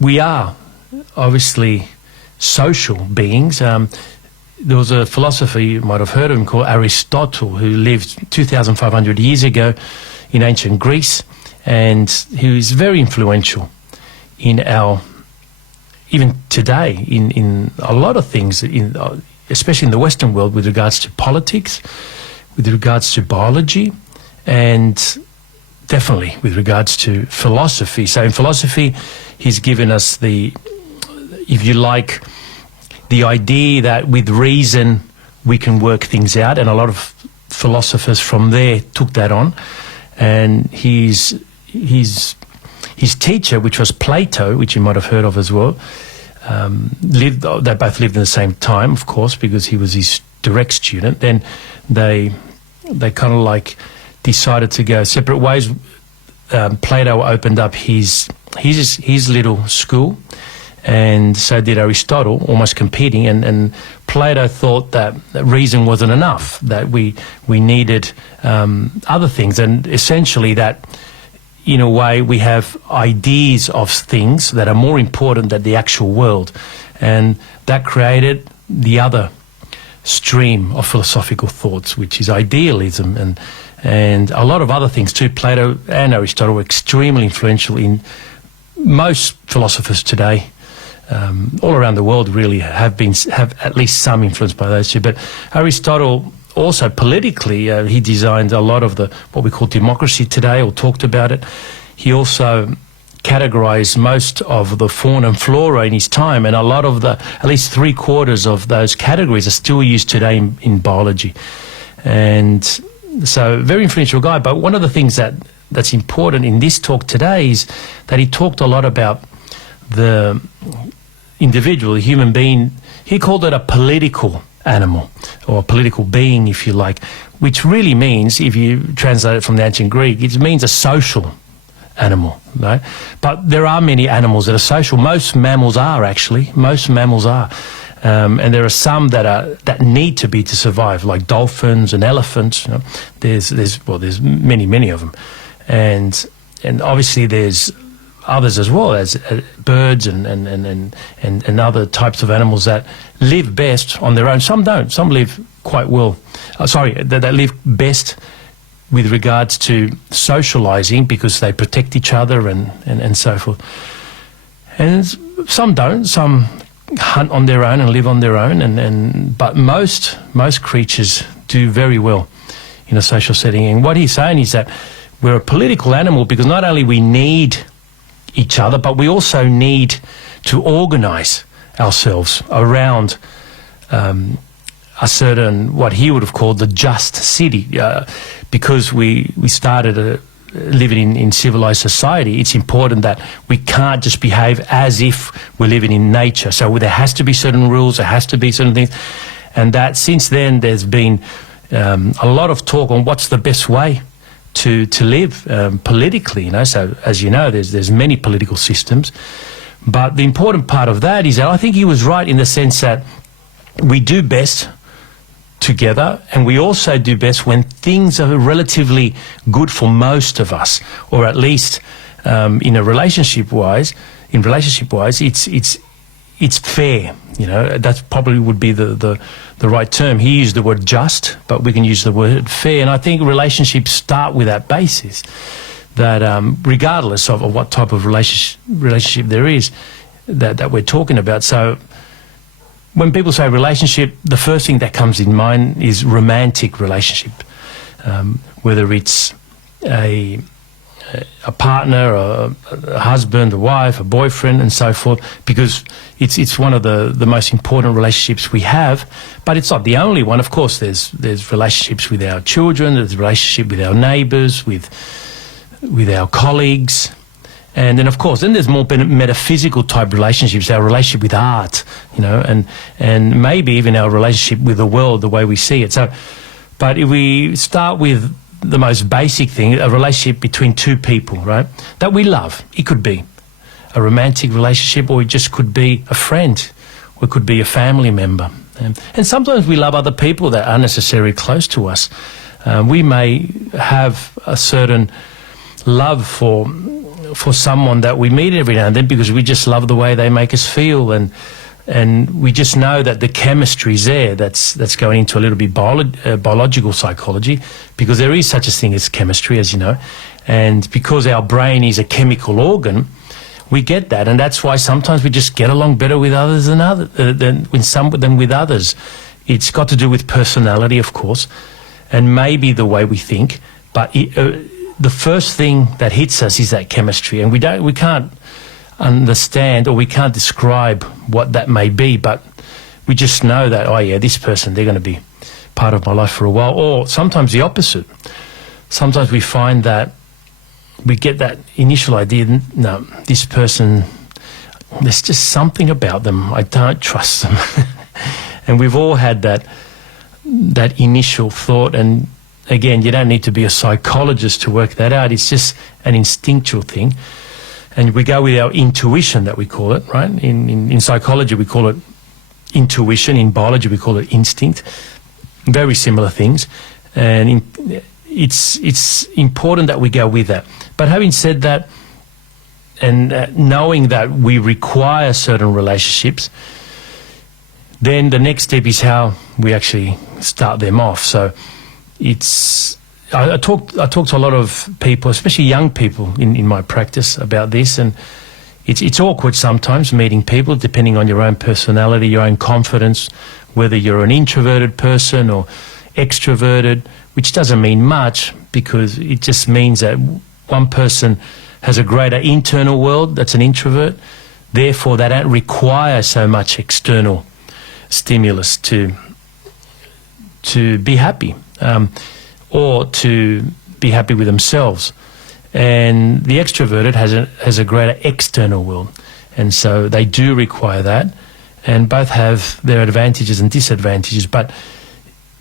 we are obviously social beings. There was a philosopher, you might have heard of him, called Aristotle, who lived 2,500 years ago in ancient Greece, and who is very influential in our, even today, in a lot of things, especially in the Western world, with regards to politics, with regards to biology, and definitely with regards to philosophy. So in philosophy, he's given us the, if you like, the idea that with reason we can work things out, and a lot of philosophers from there took that on. And his teacher, which was Plato, which you might have heard of as well, they both lived in the same time, of course, because he was his direct student. Then they kind of like decided to go separate ways. Plato opened up his little school, and so did Aristotle, almost competing. And Plato thought that reason wasn't enough, that we needed other things, and essentially that, in a way, we have ideas of things that are more important than the actual world. And that created the other stream of philosophical thoughts, which is idealism, and a lot of other things too. Plato and Aristotle were extremely influential in most philosophers today. All around the world really have at least some influence by those two. But Aristotle also politically, he designed a lot of what we call democracy today, or talked about it. He also categorized most of the fauna and flora in his time, and a lot of at least 3/4 of those categories are still used today in biology. And so, very influential guy. But one of the things that's important in this talk today is that he talked a lot about the individual, the human being. He called it a political animal, or a political being, if you like, which really means, if you translate it from the ancient Greek, it means a social animal, right? But there are many animals that are social. Most mammals are, actually. Most mammals are. And there are some that need to be to survive, like dolphins and elephants. You know? There's many of them. And obviously there's others as well, as birds and other types of animals that live best on their own. Some don't. Some live quite well. That live best with regards to socializing, because they protect each other and so forth. And some don't. Some hunt on their own and live on their own. But most creatures do very well in a social setting. And what he's saying is that we're a political animal because not only we need each other, but we also need to organize ourselves around a certain, what he would have called the just city. Because we started living in civilized society, it's important that we can't just behave as if we're living in nature. So there has to be certain rules, there has to be certain things. And that since then there's been a lot of talk on what's the best way to live politically, you know. So as you know, there's many political systems, but the important part of that is that I think he was right in the sense that we do best together, and we also do best when things are relatively good for most of us, or at least in relationship wise, it's fair. You know, that probably would be the right term. He used the word just, but we can use the word fair. And I think relationships start with that basis, that regardless of what type of relationship there is that we're talking about. So when people say relationship, the first thing that comes in mind is romantic relationship, whether it's a partner, a husband, a wife, a boyfriend, and so forth, because it's one of the most important relationships we have. But it's not the only one. Of course, there's relationships with our children, there's relationship with our neighbours, with our colleagues. And then, of course, there's more metaphysical type relationships, our relationship with art, you know, and maybe even our relationship with the world, the way we see it. So, but if we start with the most basic thing, a relationship between two people, right, that we love. It could be a romantic relationship, or it just could be a friend, or it could be a family member. And sometimes we love other people that aren't necessarily close to us. We may have a certain love for for someone that we meet every now and then because we just love the way they make us feel, and we just know that the chemistry is there. That's going into a little bit biological psychology, because there is such a thing as chemistry, as you know, and because our brain is a chemical organ, we get that, and that's why sometimes we just get along better with others than with others. It's got to do with personality, of course, and maybe the way we think, but the first thing that hits us is that chemistry, and we can't understand, or we can't describe what that may be, but we just know that, oh yeah, this person, they're going to be part of my life for a while. Or sometimes the opposite. Sometimes we find that we get that initial idea, no, this person, there's just something about them, I don't trust them. And we've all had that initial thought, and again, you don't need to be a psychologist to work that out. It's just an instinctual thing. And we go with our intuition, that we call it, right? In psychology, we call it intuition. In biology, we call it instinct. Very similar things. And it's important that we go with that. But having said that, and knowing that we require certain relationships, then the next step is how we actually start them off. So I talk to a lot of people, especially young people in my practice, about this, and it's awkward sometimes meeting people, depending on your own personality, your own confidence, whether you're an introverted person or extroverted, which doesn't mean much, because it just means that one person has a greater internal world, that's an introvert, therefore they don't require so much external stimulus to be happy. Or to be happy with themselves. And the extroverted has a greater external world, and so they do require that, and both have their advantages and disadvantages. But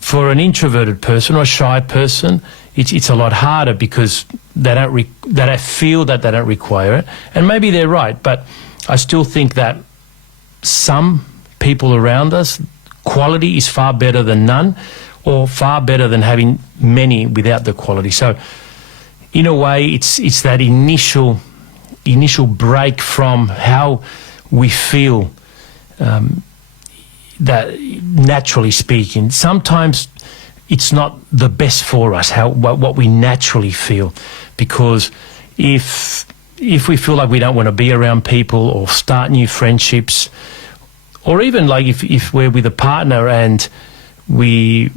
for an introverted person or a shy person, it's a lot harder, because they don't feel that they don't require it, and maybe they're right, but I still think that some people around us, quality is far better than none, or far better than having many without the quality. So in a way, it's that initial break from how we feel, that naturally speaking. Sometimes it's not the best for us, what we naturally feel, because if we feel like we don't want to be around people or start new friendships, or even like if we're with a partner and we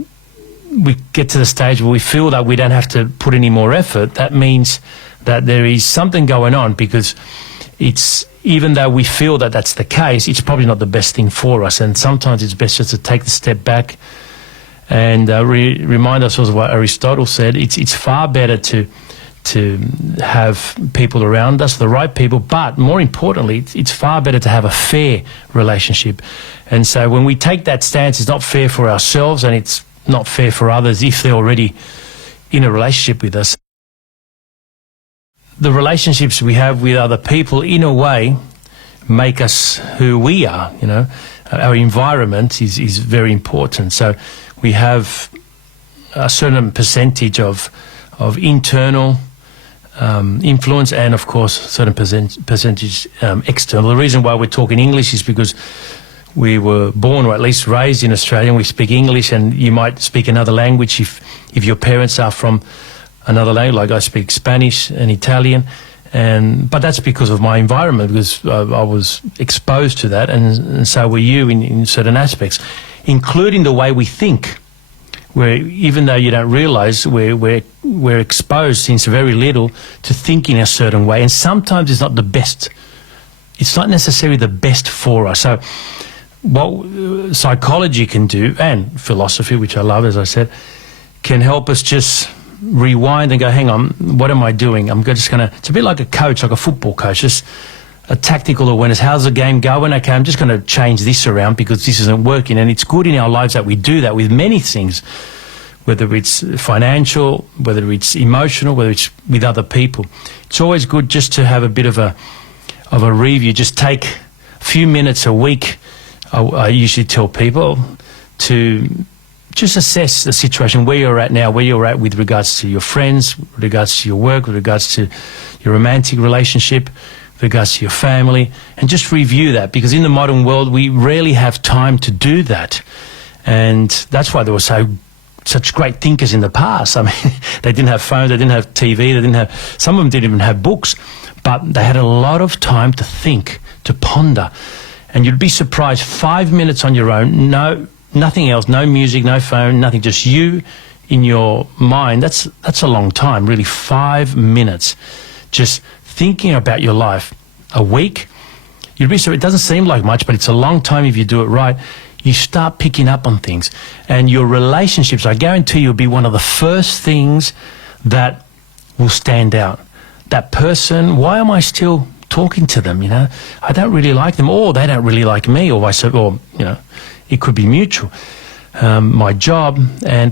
get to the stage where we feel that we don't have to put any more effort, that means that there is something going on, because even though we feel that that's the case, it's probably not the best thing for us. And sometimes it's best just to take the step back and remind ourselves of what Aristotle said. It's far better to have people around us, the right people, but more importantly, it's far better to have a fair relationship. And so when we take that stance, it's not fair for ourselves, and it's not fair for others if they're already in a relationship with us. The relationships we have with other people, in a way, make us who we are. You know, our environment is very important. So we have a certain percentage of internal influence, and of course a certain percentage external. The reason why we're talking English is because we were born, or at least raised, in Australia, and we speak English, and you might speak another language if your parents are from another language, like I speak Spanish and Italian, but that's because of my environment, because I was exposed to that, and so were you in certain aspects, including the way we think, where even though you don't realise, we're exposed since very little to think in a certain way, and sometimes it's not the best. It's not necessarily the best for us. So what psychology can do, and philosophy, which I love, as I said, can help us just rewind and go, hang on, what am I doing? It's a bit like a coach, like a football coach, just a tactical awareness. How's the game going? Okay, I'm just going to change this around because this isn't working. And it's good in our lives that we do that with many things, whether it's financial, whether it's emotional, whether it's with other people. It's always good just to have a bit of a review. Just take a few minutes a week. I usually tell people to just assess the situation, where you're at now, where you're at with regards to your friends, with regards to your work, with regards to your romantic relationship, with regards to your family, and just review that, because in the modern world we rarely have time to do that. And that's why there were such great thinkers in the past. I mean, they didn't have phones, they didn't have TV, some of them didn't even have books, but they had a lot of time to think, to ponder. And you'd be surprised, 5 minutes on your own, nothing else, no music, no phone, nothing, just you in your mind. That's a long time, really. 5 minutes just thinking about your life. A week, you'd be surprised. It doesn't seem like much, but it's a long time if you do it right. You start picking up on things, and your relationships, I guarantee you, will be one of the first things that will stand out. That person, why am I still talking to them? I don't really like them, or they don't really like me, or it could be mutual. My job,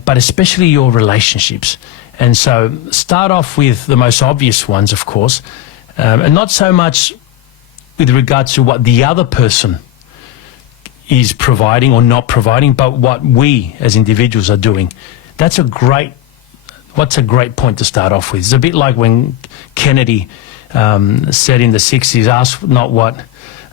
but especially your relationships. And so start off with the most obvious ones, of course, and not so much with regards to what the other person is providing or not providing, but what we as individuals are doing. What's a great point to start off with? It's a bit like when Kennedy said in the 60s, ask not what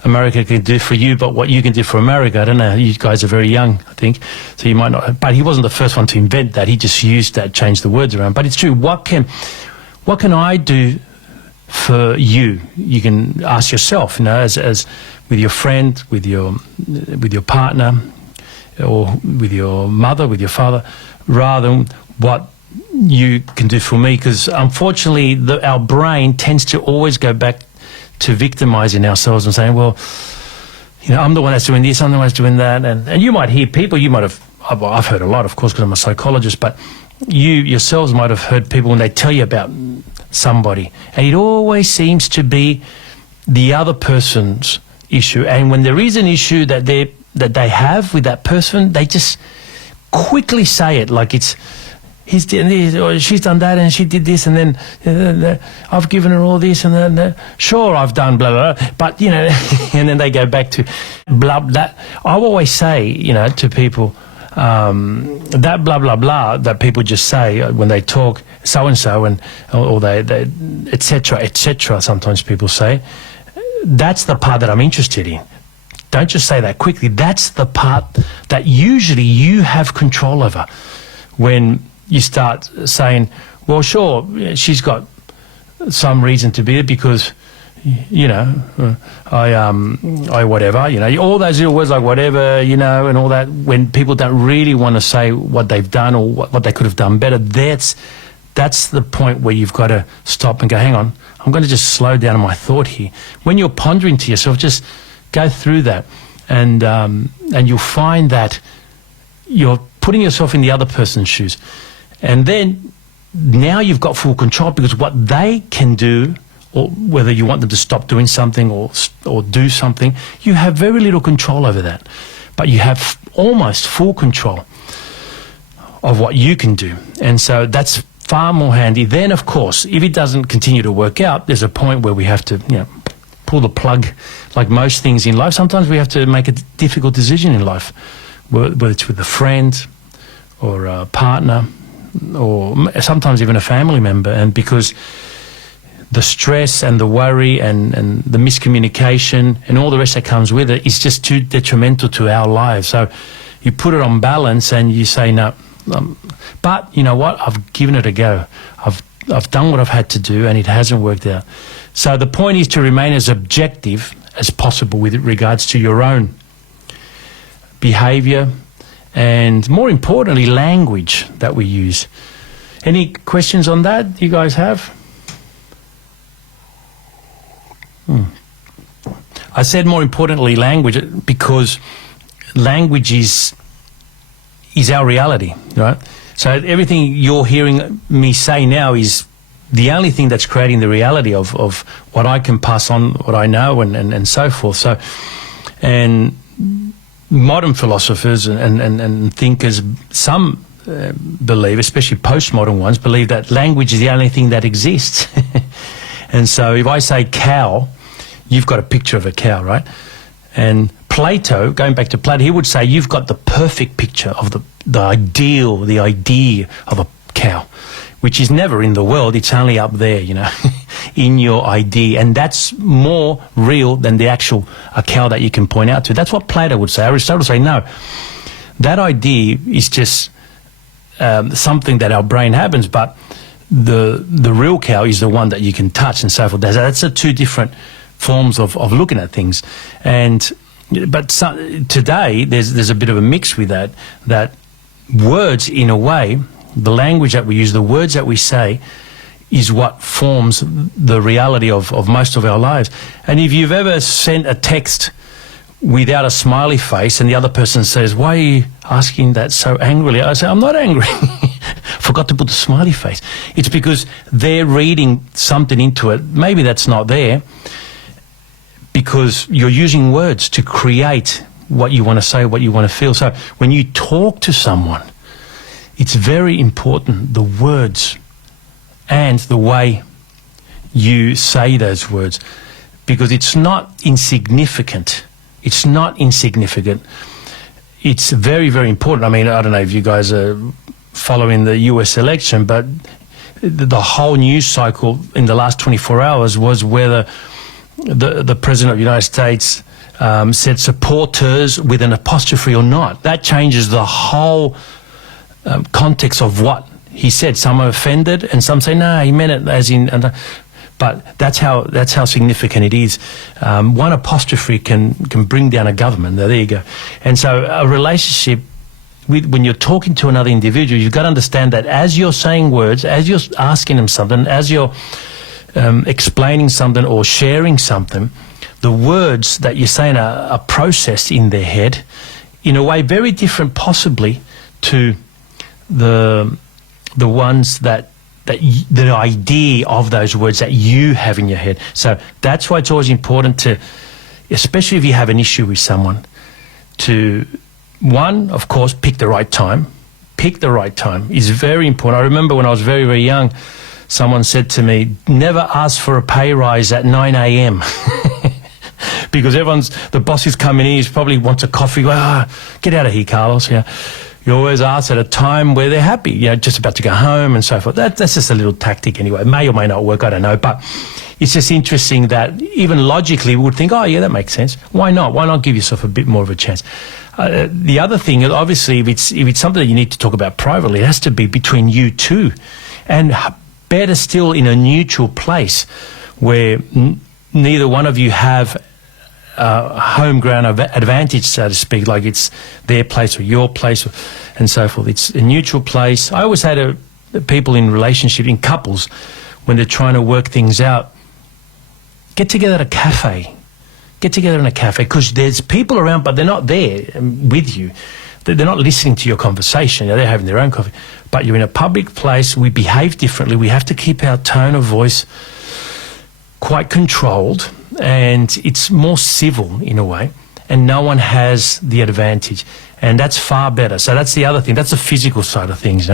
America can do for you, but what you can do for America. I don't know, you guys are very young, I think, so you might not, but he wasn't the first one to invent that. He just used that, changed the words around. But it's true. What can I do for you? You can ask yourself, as with your friend, with your partner, or with your mother, with your father, rather than what you can do for me. Because unfortunately, our brain tends to always go back to victimizing ourselves and saying, well, I'm the one that's doing this, I'm the one that's doing that. And you might hear people, I've heard a lot, of course, because I'm a psychologist, but you yourselves might have heard people when they tell you about somebody, and it always seems to be the other person's issue. And when there is an issue that they have with that person, they just quickly say it, like it's, he's done this, or she's done that, and she did this, and then I've given her all this, and then sure, I've done blah, blah, blah, but, and then they go back to blah, that. I always say, to people, that blah, blah, blah that people just say when they talk, so-and-so, or they et cetera, sometimes people say, that's the part that I'm interested in. Don't just say that quickly. That's the part that usually you have control over. When you start saying, well, sure, she's got some reason to be there because, I whatever, all those little words like whatever, and all that, when people don't really want to say what they've done or what they could have done better, that's the point where you've got to stop and go, hang on, I'm going to just slow down my thought here. When you're pondering to yourself, just go through that, and you'll find that you're putting yourself in the other person's shoes. And then now you've got full control, because what they can do, or whether you want them to stop doing something or do something, you have very little control over that. But you have almost full control of what you can do. And so that's far more handy. Then, of course, if it doesn't continue to work out, there's a point where we have to, pull the plug. Like most things in life, sometimes we have to make a difficult decision in life, whether it's with a friend or a partner, or sometimes even a family member. And because the stress and the worry and the miscommunication and all the rest that comes with it is just too detrimental to our lives. So you put it on balance and you say, no, but you know what? I've given it a go. I've done what I've had to do, and it hasn't worked out. So the point is to remain as objective as possible with regards to your own behaviour, and more importantly, language that we use. Any questions on that you guys have? I said more importantly language because language is our reality, right? So everything you're hearing me say now is the only thing that's creating the reality of what I can pass on, what I know, and so forth. So, and modern philosophers and thinkers, some believe, especially postmodern ones, believe that language is the only thing that exists. And so if I say cow, you've got a picture of a cow, right? Plato, going back to Plato, he would say you've got the perfect picture of the idea of a cow, which is never in the world. It's only up there, in your idea. And that's more real than the actual cow that you can point out to. That's what Plato would say. Aristotle would say, no, that idea is just something that our brain happens, but the real cow is the one that you can touch and so forth. That's the two different forms of looking at things. But today there's a bit of a mix with that words, in a way, the language that we use, the words that we say, is what forms the reality of most of our lives. And if you've ever sent a text without a smiley face and the other person says, why are you asking that so angrily? I say, I'm not angry. Forgot to put the smiley face. It's because they're reading something into it. Maybe that's not there, because you're using words to create what you want to say, what you want to feel. So when you talk to someone, it's very important, the words and the way you say those words, because it's not insignificant. It's not insignificant. It's very, very important. I mean, I don't know if you guys are following the US election, but the whole news cycle in the last 24 hours was whether the President of the United States said supporters with an apostrophe or not. That changes the whole context of what he said. Some are offended and some say, no, he meant it as in... But that's how significant it is. One apostrophe can bring down a government. There you go. And so a relationship, when you're talking to another individual, you've got to understand that as you're saying words, as you're asking them something, as you're explaining something or sharing something, the words that you're saying are processed in their head in a way very different possibly to the ones the idea of those words that you have in your head. So that's why it's always important to, especially if you have an issue with someone, to, one, of course, pick the right time. Pick the right time is very important. I remember when I was very, very young, someone said to me, never ask for a pay rise at 9 a.m. because the boss is coming in, he probably wants a coffee. Get out of here, Carlos. Yeah. You always ask at a time where they're happy, just about to go home and so forth. That's just a little tactic anyway. It may or may not work, I don't know. But it's just interesting that even logically we would think, oh, yeah, that makes sense. Why not? Why not give yourself a bit more of a chance? The other thing is, obviously, if it's something that you need to talk about privately, it has to be between you two. And better still in a neutral place where neither one of you have home ground advantage, so to speak, like it's their place or your place and so forth. It's a neutral place. I always say to people in relationship, in couples, when they're trying to work things out, get together at a cafe. Get together in a cafe, because there's people around, but they're not there with you. They're not listening to your conversation. They're having their own coffee. But you're in a public place. We behave differently. We have to keep our tone of voice quite controlled, and it's more civil in a way, and no one has the advantage, and that's far better. So that's the other thing. That's the physical side of things,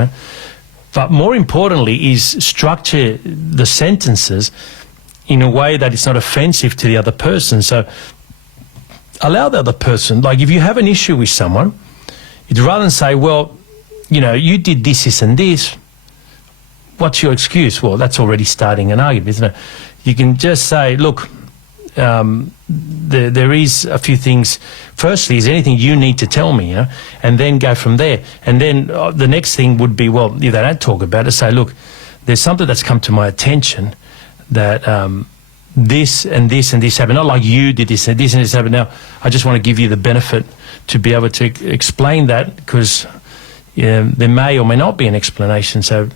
But more importantly is structure the sentences in a way that it's not offensive to the other person. So allow the other person, like if you have an issue with someone, you'd rather than say, well, you did this, this and this, what's your excuse? Well, that's already starting an argument, isn't it? You can just say, look, there is a few things. Firstly, is there anything you need to tell me, and then go from there. And then the next thing would be, well, if they don't talk about it, say, look, there's something that's come to my attention that this and this and this happened. Not like you did this and this and this happened. Now, I just want to give you the benefit to be able to explain that, because there may or may not be an explanation. So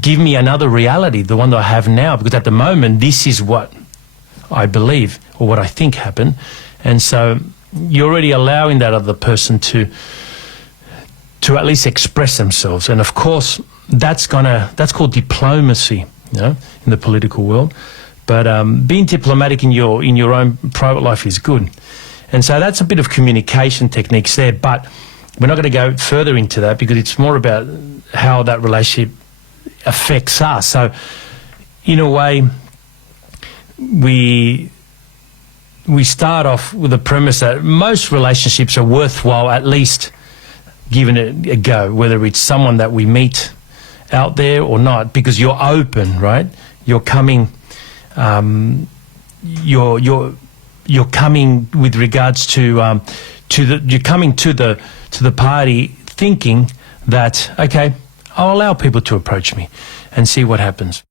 give me another reality, the one that I have now, because at the moment, this is what I believe or what I think happened. And so you're already allowing that other person to at least express themselves. And of course, that's called diplomacy, in the political world. But being diplomatic in your own private life is good. And so that's a bit of communication techniques there, but we're not going to go further into that, because it's more about how that relationship affects us. So in a way, we we start off with the premise that most relationships are worthwhile at least giving it a go, whether it's someone that we meet out there or not, because you're open, right? You're coming, you're coming with regards to you're coming to the party thinking that, okay, I'll allow people to approach me and see what happens.